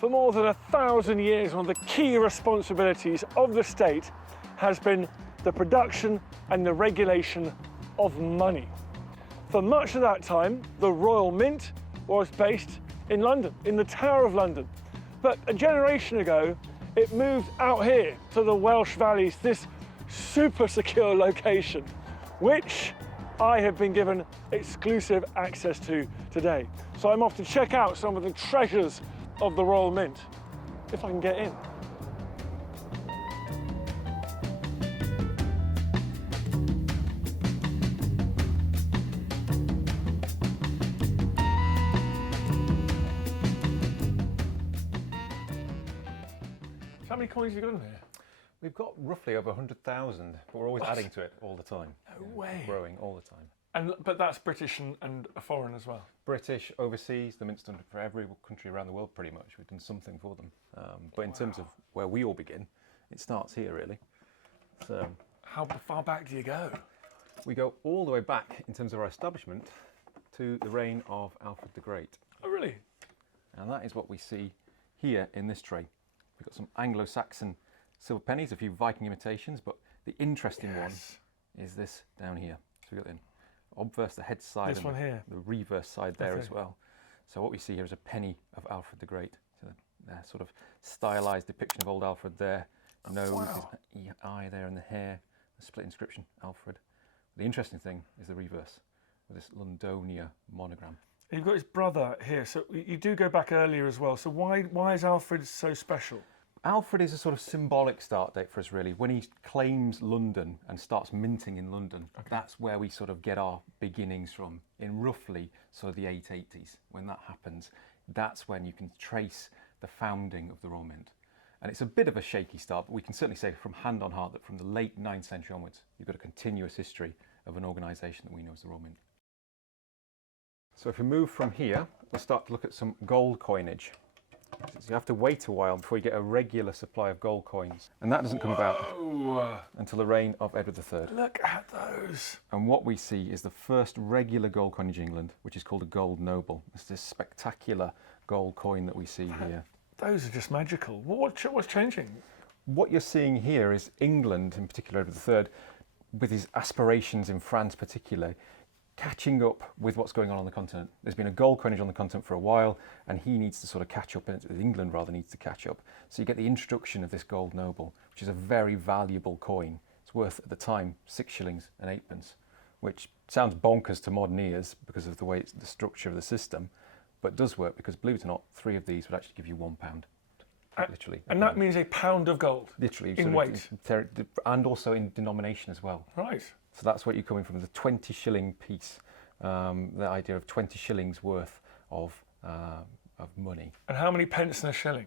For more than 1,000 years, one of the key responsibilities of the state has been the production and the regulation of money. For much of that time, the Royal Mint was based in London, in the Tower of London. But a generation ago, it moved out here to the Welsh Valleys, this super secure location, which I have been given exclusive access to today. So I'm off to check out some of the treasures of the Royal Mint, if I can get in. How many coins have you got in here? We've got roughly over 100,000, but we're always adding to it all the time. No way. Growing all the time. But that's British and foreign as well? British, overseas, the Mint's done it for every country around the world pretty much. We've done something for them. But in terms of where we all begin, it starts here really. So how far back do you go? We go all the way back in terms of our establishment to the reign of Alfred the Great. Oh really? And that is what we see here in this tray. We've got some Anglo-Saxon silver pennies, a few Viking imitations, but the interesting one is this down here. So we've got the obverse, the head side, this one here, the reverse side there as well. So what we see here is a penny of Alfred the Great. So a sort of stylized depiction of old Alfred there. Nose, his eye there, and the hair. The split inscription, Alfred. The interesting thing is the reverse, with this Londonia monogram. You've got his brother here, so you do go back earlier as well. So why is Alfred so special? Alfred is a sort of symbolic start date for us, really. When he claims London and starts minting in London, that's where we sort of get our beginnings from, in roughly sort of the 880s. When that happens, that's when you can trace the founding of the Royal Mint. And it's a bit of a shaky start, but we can certainly say from hand on heart that from the late 9th century onwards, you've got a continuous history of an organisation that we know as the Royal Mint. So if we move from here, we'll start to look at some gold coinage. So you have to wait a while before you get a regular supply of gold coins. And that doesn't come about until the reign of Edward III. Look at those. And what we see is the first regular gold coinage in England, which is called a gold noble. It's this spectacular gold coin that we see here. Those are just magical. What's changing? What you're seeing here is England, in particular Edward III, with his aspirations in France particularly, catching up with what's going on the continent. There's been a gold coinage on the continent for a while, and he needs to sort of catch up, and England rather needs to catch up. So you get the introduction of this gold noble, which is a very valuable coin. It's worth, at the time, 6 shillings and 8 pence, which sounds bonkers to modern ears because of the way it's the structure of the system, but does work because, believe it or not, 3 of these would actually give you £1. Literally. And that means a pound of gold? Literally. In weight? And also in denomination as well. Right. So that's what you're coming from, the 20 shilling piece, the idea of 20 shillings worth of money. And how many pence in a shilling?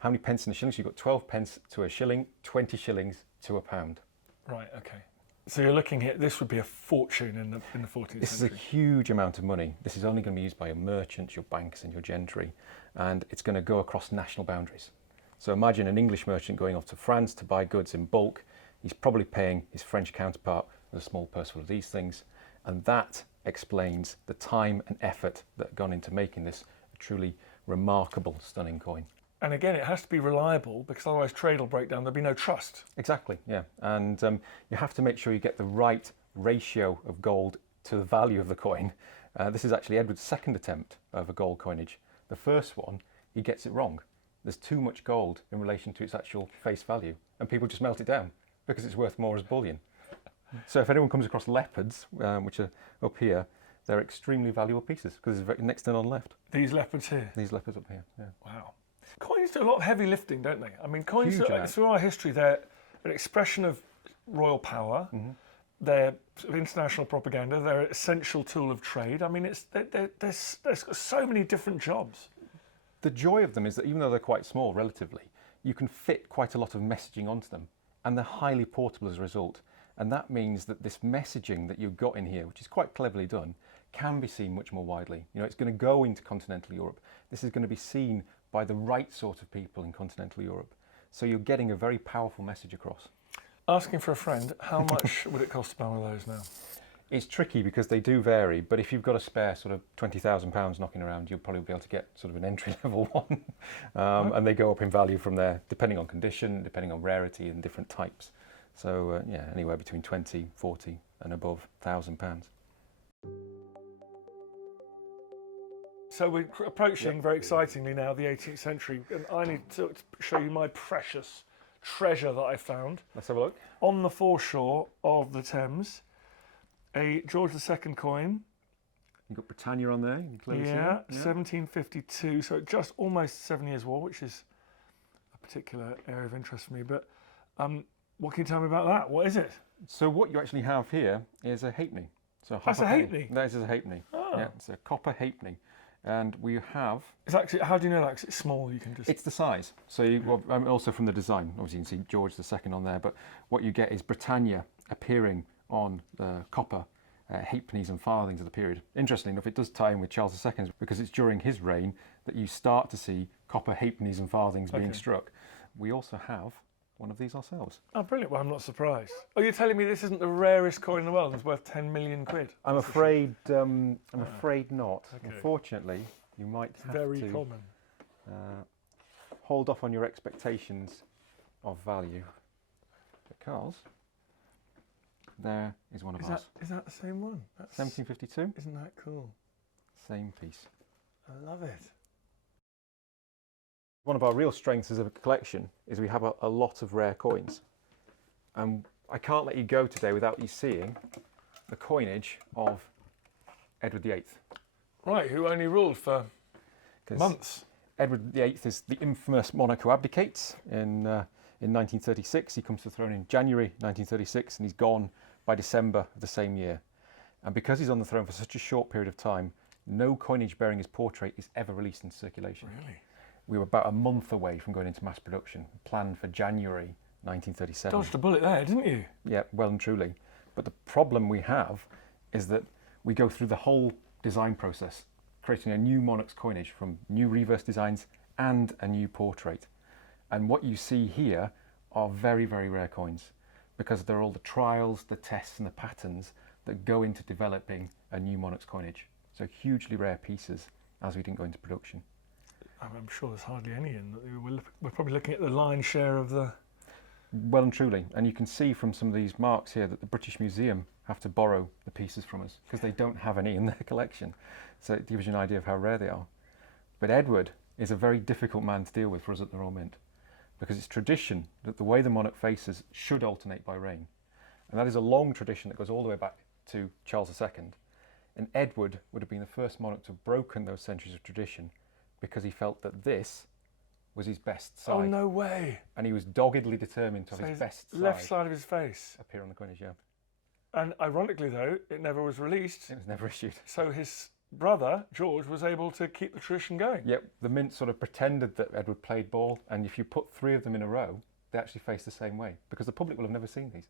How many pence in a shilling? So you've got 12 pence to a shilling, 20 shillings to a pound. Right, okay. So you're looking here, this would be a fortune in the 14th century. This is a huge amount of money. This is only going to be used by your merchants, your banks and your gentry, and it's going to go across national boundaries. So imagine an English merchant going off to France to buy goods in bulk. He's probably paying his French counterpart with a small purse full of these things, and that explains the time and effort that gone into making this a truly remarkable, stunning coin. And again, it has to be reliable because otherwise trade will break down. There'll be no trust. Exactly, yeah. And you have to make sure you get the right ratio of gold to the value of the coin. This is actually Edward's second attempt of a gold coinage. The first one, he gets it wrong. There's too much gold in relation to its actual face value, and people just melt it down because it's worth more as bullion. So if anyone comes across leopards, which are up here, they're extremely valuable pieces because there's next to none left. These leopards here? These leopards up here, yeah. Wow. Coins do a lot of heavy lifting, don't they? I mean, coins, through our history, they're an expression of royal power. Mm-hmm. They're sort of international propaganda. They're an essential tool of trade. I mean, there's so many different jobs. The joy of them is that even though they're quite small relatively, you can fit quite a lot of messaging onto them, and they're highly portable as a result. And that means that this messaging that you've got in here, which is quite cleverly done, can be seen much more widely. You know, it's going to go into continental Europe. This is going to be seen by the right sort of people in continental Europe. So you're getting a very powerful message across. Asking for a friend, how much would it cost to buy one of those now? It's tricky because they do vary, but if you've got a spare sort of £20,000 knocking around, you'll probably be able to get sort of an entry-level one. And they go up in value from there, depending on condition, depending on rarity and different types. So yeah, anywhere between 20, 40 and above £1,000. So we're approaching, very excitingly now, the 18th century, and I need to show you my precious treasure that I found. Let's have a look. On the foreshore of the Thames, a George II coin. You've got Britannia on there, you can clearly see it. 1752, so just almost 7 Years' War, which is a particular area of interest for me. But what can you tell me about that? What is it? So what you actually have here is a halfpenny. So That's a halfpenny? That is a halfpenny. Oh. Yeah, it's a copper halfpenny. And we have... It's actually, how do you know that? 'Cause it's small, you can just... It's the size. So also from the design, obviously you can see George II on there, but what you get is Britannia appearing on the copper halfpennies and farthings of the period. Interestingly enough, it does tie in with Charles II because it's during his reign that you start to see copper halfpennies and farthings being struck. We also have one of these ourselves. Oh, brilliant. Well, I'm not surprised. Oh, you're telling me this isn't the rarest coin in the world and it's worth 10 million quid? I'm afraid not. Okay. Unfortunately, you might have Very to common. hold off on your expectations of value because there is one of ours. Is that the same one? That's, 1752, isn't that cool? same piece. I love it. One of our real strengths as a collection is we have a lot of rare coins. And I can't let you go today without you seeing the coinage of Edward VIII. Right, who only ruled for months. Edward VIII is the infamous monarch who abdicates in 1936. He comes to the throne in January 1936 and he's gone by December of the same year. And because he's on the throne for such a short period of time, no coinage bearing his portrait is ever released into circulation. Really? We were about a month away from going into mass production, planned for January 1937. Dodged a bullet there, didn't you? Yeah, well and truly. But the problem we have is that we go through the whole design process, creating a new monarch's coinage from new reverse designs and a new portrait. And what you see here are very, very rare coins because they're all the trials, the tests and the patterns that go into developing a new monarch's coinage. So hugely rare pieces as we didn't go into production. I'm sure there's hardly any in. We're probably looking at the lion's share of the... Well and truly. And you can see from some of these marks here that the British Museum have to borrow the pieces from us because they don't have any in their collection. So it gives you an idea of how rare they are. But Edward is a very difficult man to deal with for us at the Royal Mint because it's tradition that the way the monarch faces should alternate by reign. And that is a long tradition that goes all the way back to Charles II. And Edward would have been the first monarch to have broken those centuries of tradition because he felt that this was his best side. Oh, no way. And he was doggedly determined to have his best side left side of his face. appear on the coinage, yeah. And ironically, though, it never was released. It was never issued. So his brother, George, was able to keep the tradition going. Yep, the Mint sort of pretended that Edward played ball, and if you put three of them in a row, they actually face the same way, because the public will have never seen these.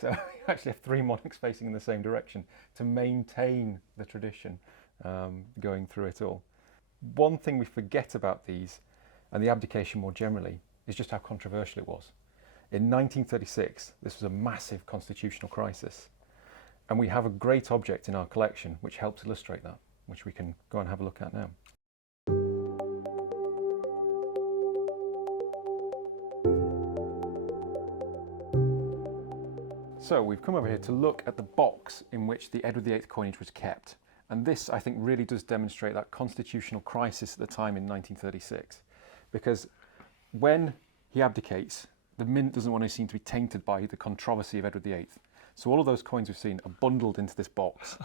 So you actually have three monarchs facing in the same direction to maintain the tradition going through it all. One thing we forget about these, and the abdication more generally, is just how controversial it was. In 1936, this was a massive constitutional crisis, and we have a great object in our collection which helps illustrate that, which we can go and have a look at now. So we've come over here to look at the box in which the Edward VIII coinage was kept. And this, I think, really does demonstrate that constitutional crisis at the time in 1936. Because when he abdicates, the Mint doesn't want to seem to be tainted by the controversy of Edward VIII. So all of those coins we've seen are bundled into this box.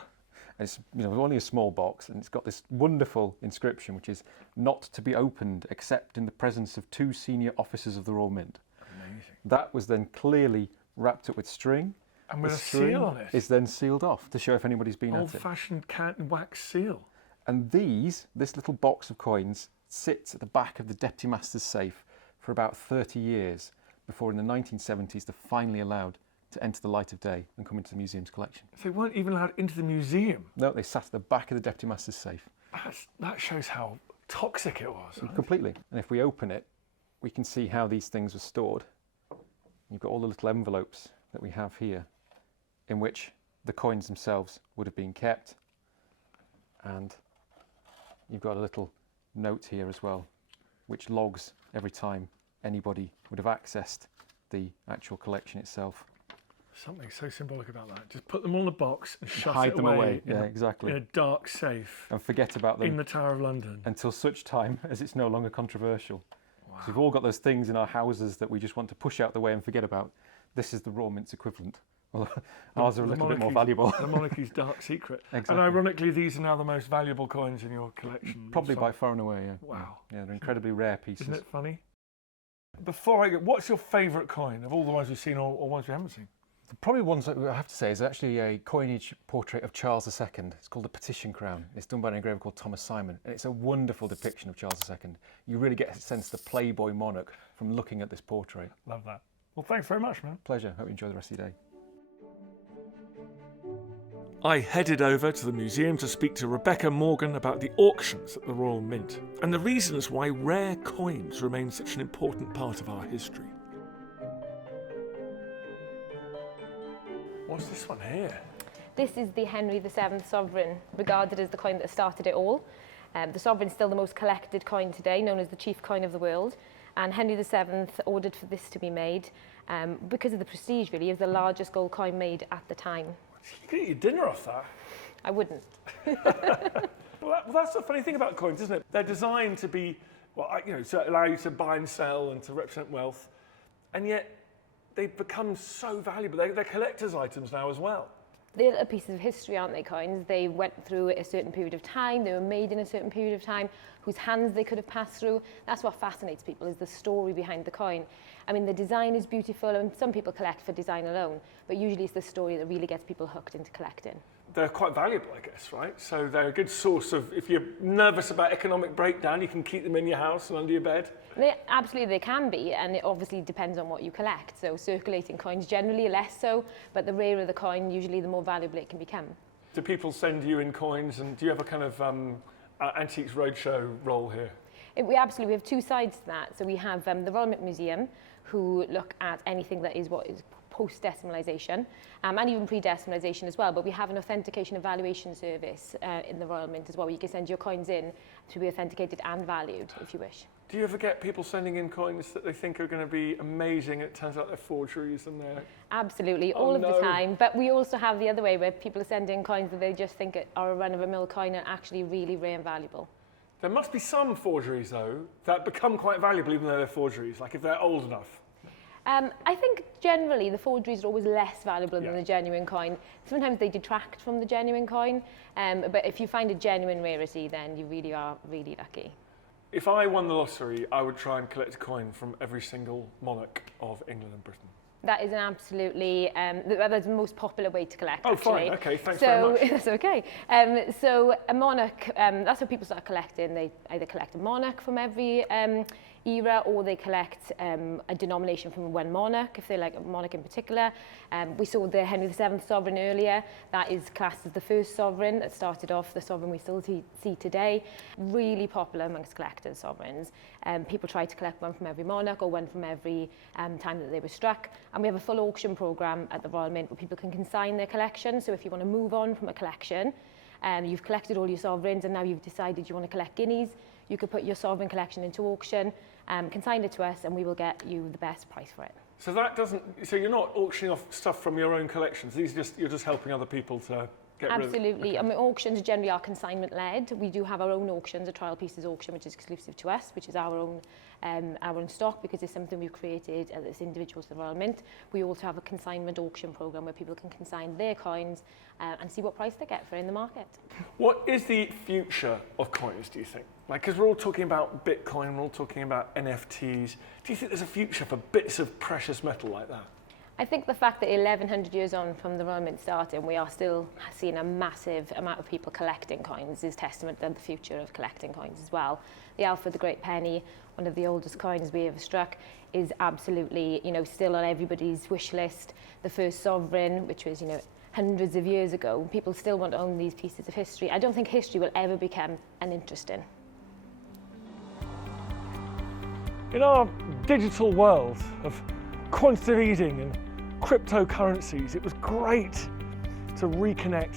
And it's only a small box, and it's got this wonderful inscription, which is "not to be opened except in the presence of 2 senior officers of the Royal Mint." Amazing. That was then clearly wrapped up with string. And with a seal on it. Is then sealed off to show if anybody's been at it. Old-fashioned cat and wax seal. And this little box of coins sits at the back of the Deputy Master's safe for about 30 years before in the 1970s they're finally allowed to enter the light of day and come into the museum's collection. So they weren't even allowed into the museum? No, they sat at the back of the Deputy Master's safe. That shows how toxic it was. Right? Completely. And if we open it, we can see how these things were stored. You've got all the little envelopes that we have here, in which the coins themselves would have been kept. And you've got a little note here as well, which logs every time anybody would have accessed the actual collection itself. Something so symbolic about that. Just put them all in a box and Hide them away. Yeah, exactly. In a dark safe. And forget about them in the Tower of London. Until such time as it's no longer controversial. Wow. So we've all got those things in our houses that we just want to push out the way and forget about. This is the raw mint's equivalent. Well, ours are a little bit more valuable. The monarchy's dark secret. Exactly. And ironically, these are now the most valuable coins in your collection. Probably by far and away, yeah. Wow. Yeah, they're incredibly rare pieces. Isn't it funny? Before I get, what's your favourite coin of all the ones we've seen or ones we haven't seen? Probably ones that I have to say is actually a coinage portrait of Charles II. It's called the Petition Crown. It's done by an engraver called Thomas Simon, and it's a wonderful depiction of Charles II. You really get a sense of the playboy monarch from looking at this portrait. Love that. Well, thanks very much, man. Pleasure. Hope you enjoy the rest of your day. I headed over to the museum to speak to Rebecca Morgan about the auctions at the Royal Mint and the reasons why rare coins remain such an important part of our history. What's this one here? This is the Henry VII sovereign, regarded as the coin that started it all. The sovereign's still the most collected coin today, known as the chief coin of the world. And Henry VII ordered for this to be made because of the prestige, really. It was the largest gold coin made at the time. You could eat your dinner off that. I wouldn't. Well, that's the funny thing about coins, isn't it? They're designed to be, to allow you to buy and sell and to represent wealth. And yet, they've become so valuable. They're collector's items now as well. They're a piece of history, aren't they, coins? They went through a certain period of time, they were made in a certain period of time, whose hands they could have passed through. That's what fascinates people, is the story behind the coin. I mean, the design is beautiful, and some people collect for design alone, but usually it's the story that really gets people hooked into collecting. They're quite valuable, I guess, right? So they're a good source of, if you're nervous about economic breakdown, you can keep them in your house and under your bed. Absolutely, they can be, and it obviously depends on what you collect. So circulating coins generally less so, but the rarer the coin, usually the more valuable it can become. Do people send you in coins, and do you have a kind of Antiques Roadshow role here? We have two sides to that. So we have the Royal Mint Museum, who look at anything that is what is post-decimalisation, and even pre-decimalisation as well, but we have an authentication evaluation service in the Royal Mint as well, where you can send your coins in to be authenticated and valued, if you wish. Do you ever get people sending in coins that they think are going to be amazing, and it turns out they're forgeries and they're... Absolutely, all of the time, but we also have the other way, where people are sending coins that they just think are a run-of-the-mill coin and actually really rare and valuable. There must be some forgeries, though, that become quite valuable even though they're forgeries, like if they're old enough. I think generally the forgeries are always less valuable than the genuine coin. Sometimes they detract from the genuine coin, but if you find a genuine rarity, then you really are really lucky. If I won the lottery, I would try and collect a coin from every single monarch of England and Britain. That is an absolutely, that's the most popular way to collect, actually. Fine, okay, thanks very much. That's okay. So a monarch, that's how people start collecting. They either collect a monarch from every era, or they collect a denomination from one monarch, if they like a monarch in particular. We saw the Henry VII sovereign earlier. That is classed as the first sovereign that started off the sovereign we still see today. Really popular amongst collectors, sovereigns. People try to collect one from every monarch or one from every time that they were struck. And we have a full auction programme at the Royal Mint where people can consign their collection. So if you want to move on from a collection, you've collected all your sovereigns and now you've decided you want to collect guineas, you could put your sovereign collection into auction, consign it to us, and we will get you the best price for it. So that doesn't. So you're not auctioning off stuff from your own collections. You're just helping other people to get rid of. Absolutely. Okay. I mean, auctions generally are consignment led. We do have our own auctions, a trial pieces auction, which is exclusive to us, which is our own stock, because it's something we've created as individuals at the Royal Mint. We also have a consignment auction program where people can consign their coins and see what price they get for in the market. What is the future of coins, do you think? Like, because we're all talking about Bitcoin, we're all talking about NFTs. Do you think there's a future for bits of precious metal like that? I think the fact that 1100 years on from the Royal Mint starting, we are still seeing a massive amount of people collecting coins is testament to the future of collecting coins as well. The Alfred the Great penny, one of the oldest coins we ever struck, is absolutely, still on everybody's wish list. The first sovereign, which was, hundreds of years ago, people still want to own these pieces of history. I don't think history will ever become uninteresting. In our digital world of quantitative easing and cryptocurrencies, it was great to reconnect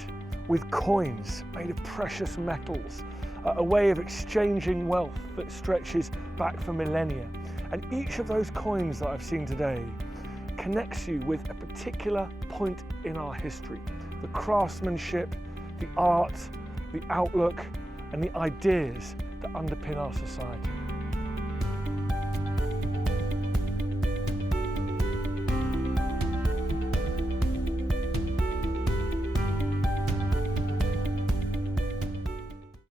with coins made of precious metals, a way of exchanging wealth that stretches back for millennia. And each of those coins that I've seen today connects you with a particular point in our history. The craftsmanship, the art, the outlook, and the ideas that underpin our society.